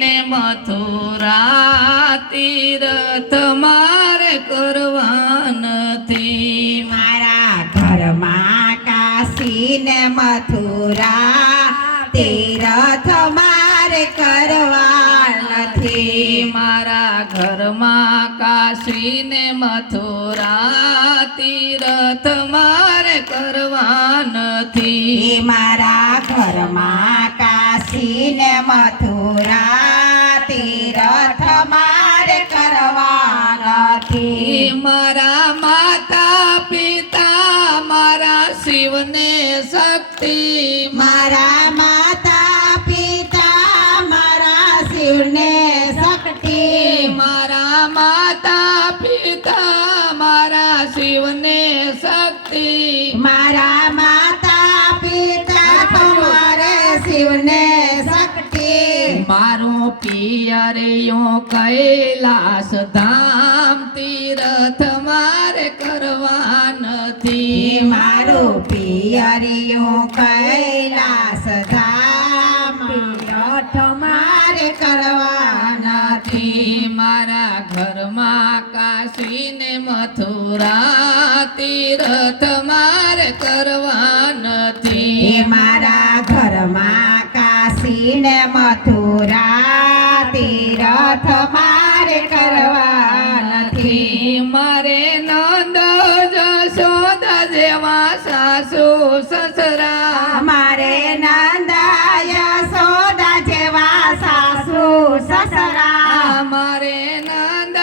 ને મથુરા તીરથ મારે કરવા નથી. મારા ઘરમાં કાશી ને મથુરા તીરથ મારે કરવા નથી. મારા ઘરમાં કાશી ને મથુરા તીરથ મારે કરવા નથી. મારા ઘરમાં કાશી ને મથુરા તીરથ મારે કરવા નથી. મારા માતા પિતા મારા શિવને શક્તિ. મારા માતા પિતા મારા શિવને શક્તિ. મારા માતા પિતા મારા શિવને શક્તિ. મારા માતા પિતા તમારે શિવને શક્તિ. મારું પિયરિયો કૈલાસ ધામ તીરથ મારે કરવા નથી. મારું પિયરિયું કૈલાસ ધામ તીરથ મારે કરવા નથી. મારા ઘરમાં કાશી ને મથુરા તીરથ મારે કરવા નથી. મારા ઘરમાં કાશી ને મથુરા તીરથ મારે કરવા નથી. મારે નંદ જશોદા જેવા સાસુ સસરા. મારે નંદા યશોદા જેવા સાસુ સસરા. મારે નંદ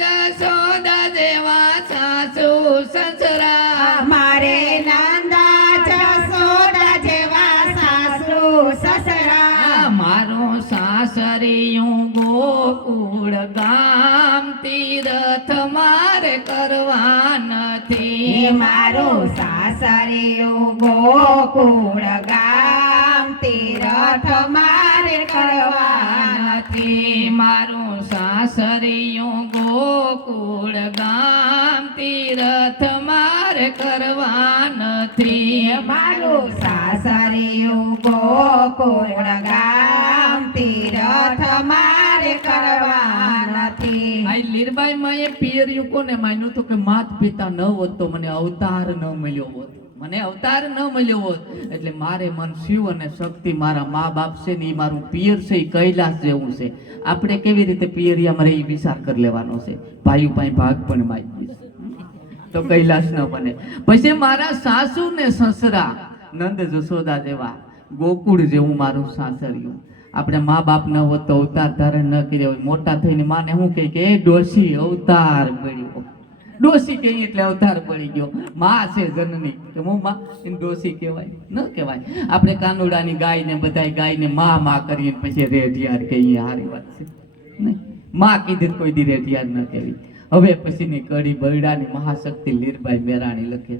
જશોદા જેવા સાસુ સસરા. મારે નંદા જશોદા જેવા સાસુ સસરા. મારું સાસરિયું ગોકુળ ગામ તીરથ મારે કરવા નથી. મારું સાસરિયું ગોકુળ ગામ તીરથ મારે કરવા નથી. મારું સાસરિયું ગોકુળ ગામ તીરથ મારે કરવા નથી. મારું સાસરિયું ગોકુળ ગામ તીરથ મારે કરવા નથી. આ લીરબાઈ માં એ પિયરિયું કોને માન્યું તો કે માત પિતા ન હોત તો મને અવતાર ન મળ્યો હોત. મને અવતાર ન મળ્યો હોત એટલે મારે મન શિવ અને શક્તિ મારા મા બાપ છે ને એ મારું પિયર છે એ કૈલાસ જેવું છે. આપણે કેવી રીતે પિયરિયામાં રહી વિચાર કરી લેવાનો છે. ભાઈ પાસે ભાગ પણ માગીશ તો કૈલાસ ન બને. પછી મારા સાસુ ને સસરા નંદ જશોદા જેવા ગોકુળ જેવું મારું સાસરિયું. આપણે મા બાપ ન હોત તો અવતાર ધારણ ન કર્યો હોય. મોટા થઈને માને શું કહે કે એ ડોશી અવતાર મળ્યો. ડોશી કહે એટલે અવતાર પડી ગયો. માં છે જનની કે હું માં એને ડોશી કહેવાય ન કહેવાય. આપણે કાનુડાની ગાયને બધાય ગાયને માં કરીએ પછી રેઢિયાર કહીએ. સારી વાત છે નહીં. માં કીધી કોઈ દી રેઢિયાર ન કહેવી. હવે પછીની કડી બરડાની મહાશક્તિ લીરબાઈ મેરાણી લખે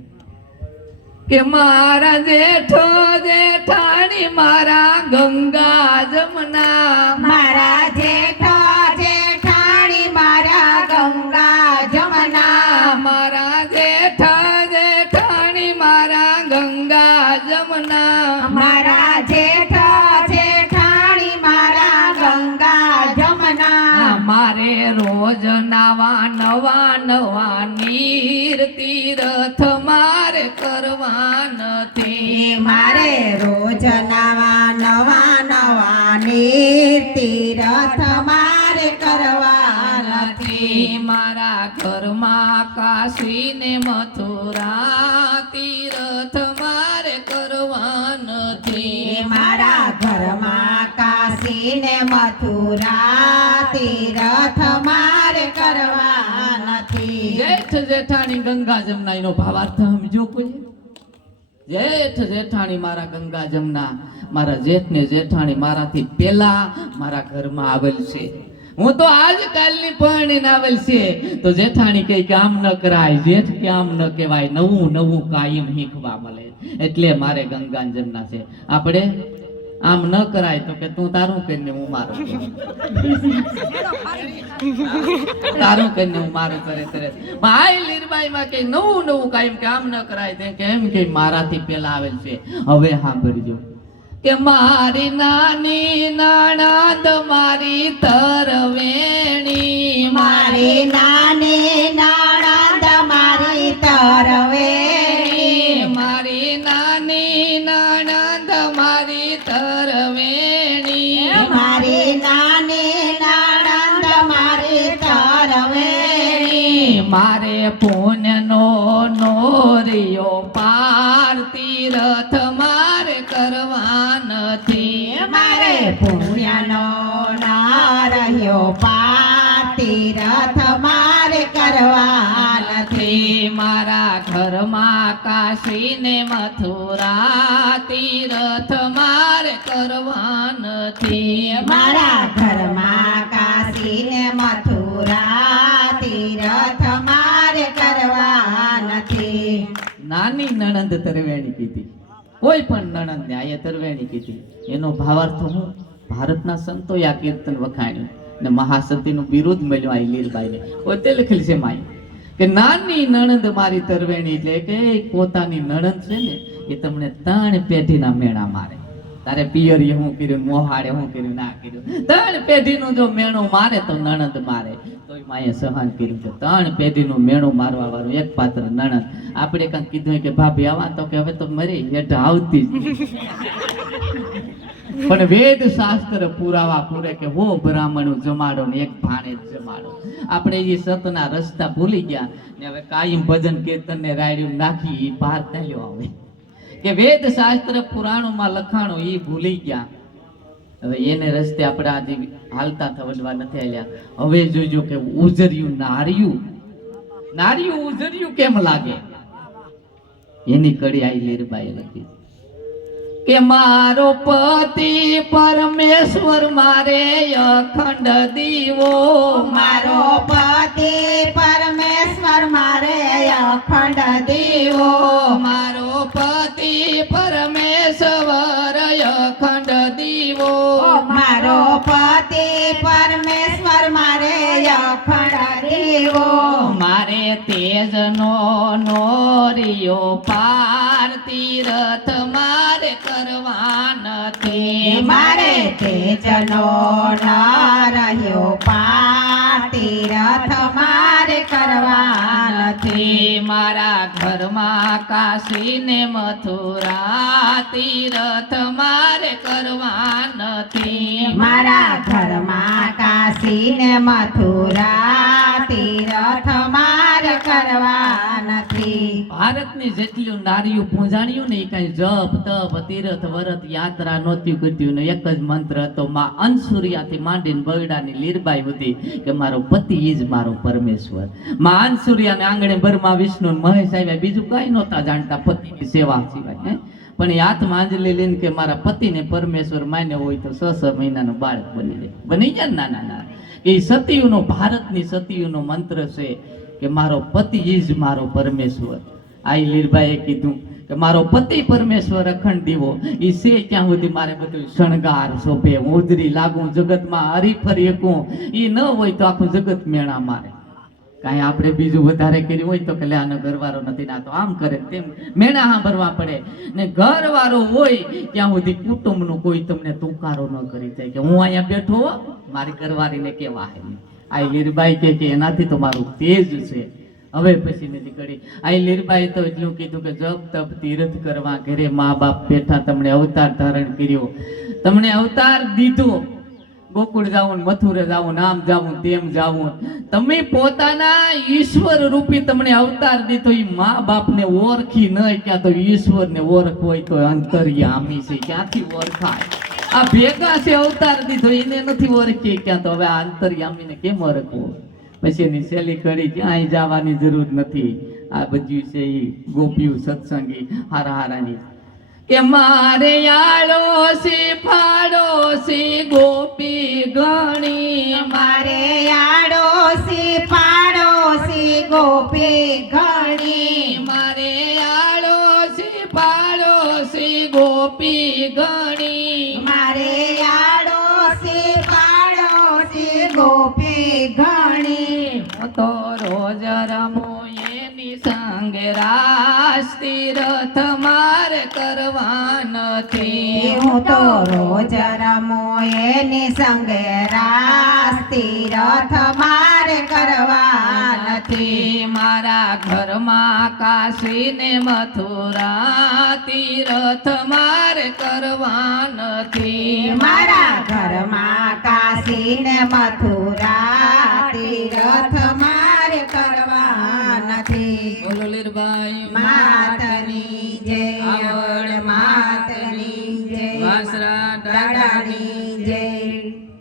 કે મારા જેઠો જેઠાણી મારા ગંગા જમના. મારા જેઠો જેઠાણી મારા ગંગા જમના. મારા જેઠા જેઠાણી મારા ગંગા જમના. મારા જેઠો જેઠાણી મારા ગંગા જમના. મારે રોજ નવા નવા નવા નીર તીરથ મારે કરવા નથી. મારે રોજ નવા નવા નવા નીર તીરથ મારે કરવા નથી. મારા ઘરમાં કાશી ને મથુરા તીરથ મારે કરવા નથી. મારા ઘરમાં કાશી ને મથુરા તીરથ મારે કરવા નથી. જેઠ જેઠાણી ગંગા જમના એનો ભાવાર્થ સમજો કોઈ. જેઠ જેઠાણી મારા ગંગા જમના. મારા જેઠ ને જેઠાણી મારાથી પેલા મારા ઘરમાં આવેલ છે. હું તો આજકાલની પરણીને આવેલ છે તો જેઠાણી કઈ કે આમ ન કરાય, જેઠ કે આમ ન કહેવાય, નવું નવું કાયમ શીખવા મળે એટલે મારે ગંગા જમના છે. આપણે આમ ન કરાય તો કે તું તારું કરીને હું મારું તારું કરીને હું મારું કરે કરે. ભાઈ લીરબાઈ માં કે નવું નવું કાયમ કે આમ ન કરાય તે કે એમ કે મારાથી પેલા આવેલ છે. હવે સાંભળજો કે મારી નાની નણંદ મારી તરવેણી, મારી નાની નણંદ મારી તરવેણી, મારી નાની નણંદ મારી તરવેણી, મારી નાની નણંદ મારી તરવેણી, મારે પુણ્યનો નોરિયો પાર તીરથ મારે કરવા નથી, મારે પુણ્યનો ના રહ્યો પાર તીરથ મારે કરવા નથી, મારા ઘરમાં કાશી ને મથુરા તીરથ મારે કરવા નથી, મારા ઘરમાં કાશી ને મથુરા તીરથ મારે કરવા નથી. નાની નણંદ તરવેણી કીધી, કોઈ પણ નણંદ ને આયે તરવેણી કીધી. એનો ભાવાર્થ હું ભારતના સંતોએ આ કીર્તન વખાણ્યું ને મહાસતીનું બિરુદ મળ્યું આ લીલબાઈને. પોતે લખેલ છે માય કે નાની નણંદ મારી તરવેણી, એટલે કે પોતાની નણંદ છે ને એ તમને 3 પેઢીના મેણા મારે. તારે પિયરીએ હું કર્યું, મોહાડે હું કર્યું, ના કર્યું, 3 પેઢીનું જો મેણું મારે તો નણંદ મારે. તોય માએ સહન કર્યું કે 3 પેઢીનું મેણું મારવા વાળું એક પાત્ર નણંદ. આપણે કાંઈક કીધું કે ભાભી આવા, તો કે હવે તો મરી હેઠ આવતી જ નથી. પણ વેદ શાસ્ત્ર પુરાવા પૂરે કે હો બ્રાહ્મણું જમાડો ને એક ભાણે જ જમાડો. આપણે એ સતના રસ્તા ભૂલી ગયા ને હવે કાયમ ભજન કીર્તન ને રાયડું નાખી ઈ પાર ચાલ્યો આવે કે વેદ શાસ્ત્ર પુરાણોમાં લખાણો એ ભૂલી ગયા. હવે એને રસ્તે આપણે આજે હાલતા થવડવા નથી આલ્યા. હવે જોજો કે ઉજર્યું નાર્યું ઉજર્યું કેમ લાગે, એની કડી આઈ લીરબાઈએ લખી કે મારો પતિ પરમેશ્વર મારે અખંડ દીવો, મારો પતિ પરમેશ્વર મારે અખંડ દીવો, મારો પતિ પરમેશ્વર અખંડ દીવો, મારો પતિ પરમેશ્વર મારે અખંડ દીવો, મારે તેજનો નોરિયો પાર તીરથ મારે કરવા નથી, મારે તેજનો ન રહ્યો પાર તીરથ મારે કરવા નથી, મારા ઘરમાં કાશી ને મથુરા તીરથ મારે કરવા નથી, મારા ઘરમાં કાશી ને મથુરા તીરથ મારે કરવા નથી. ભારતની જેટલી નારીઓ પૂંજાણ્યું ને એ કઈ જપ તપ તીરથ વરત યાત્રા નહોતી કરતી ને એક જ મંત્ર હતો માં અંસુરિયાથી માંડીને બગડાની લીરબાઈ હતી કે મારો પતિ ઈ જ મારો પરમેશ્વર. માં અંસુરિયાને આંગણે બરમાં વિષ્ણુ મહેશ આવ્યા, બીજું કઈ નહોતા જાણતા પતિની સેવા સિવાય. પણ એ હાથમાં આંજલી લઈને કે મારા પતિને પરમેશ્વર માન્યો હોય તો 6 મહિનાનું બાળક બની જાય નાના. એ સતીયુનો ભારતની સતીયુનો મંત્ર છે કે મારો પતિ ઈ જ મારો પરમેશ્વર. આઈ લીરબાઈએ કીધું કે મારો પતિ પરમેશ્વર અખંડ દીવો ઈ છે ક્યાં સુધી મારે બધું શણગાર શોભે, ઉજરી લાગું, જગતમાં હરીફરી એકું, ઈ ન હોય તો આખું જગત મેણા મારે. કાંઈ આપણે બીજું વધારે કર્યું હોય તો કે લે આનો ઘરવાળો નથી, ના તો આમ કરે તેમ મેણા સાંભળવા પડે. ને ઘરવાળો હોય ત્યાં સુધી કુટુંબનું કોઈ તમને તુકારો ન કરી જાય કે હું અહીંયા બેઠો મારી ઘરવાળીને કેવા હે. આ લીરબાઈ કે એનાથી તો મારું તેજ છે. હવે પછી નથી કરી આ લીરબાઈ તો એટલું કીધું કે જપ તપ તીર્થ કરવા ઘરે મા બાપ બેઠા, તમને અવતાર ધારણ કર્યો, તમને અવતાર દીધો, ગોકુળ જાવું, મથુરે જાવું, નામ જાવું, તેમ જાવું, તમે પોતાના ઈશ્વર રૂપી તમને અવતાર દીધો. એ મા બાપને ઓળખી નહીં, ક્યાં તો ઈશ્વરને ઓળખ હોય તો અંતર્યામી છે, ક્યાંથી ઓળખાય? આ ભેગા છે અવતાર દીધો, એને નથી ઓળખી ક્યાં, તો હવે આ અંતર્યામીને કેમ ઓળખવું? પછી એની સહેલી કરી ક્યાંય જવાની જરૂર નથી. આ બધું છે એ ગોપીઓ સત્સંગી હારાની કે મારે આડોશી પાડોશી ગોપી ગણી, મારે આડોશી પાડોશી ગોપી ઘણી, મારે આડોશી પાડોશી ગોપી ગણી, મારે આડોશી પાડોશી ગોપી ઘણી, હું તો રોજ રમું એની સંગે રાસ તીરથ તીરથ મારે કરવા નથી હું તો રોજ રમો એની સંગે રાસ તીરથ મારે કરવા નથી મારા ઘરમાં કાશી ને મથુરા તીરથ મારે કરવા નથી મારા ઘરમાં કાશી ને મથુરા તીરથ મારે કરવા નથી બોલો લીરબાઈ માત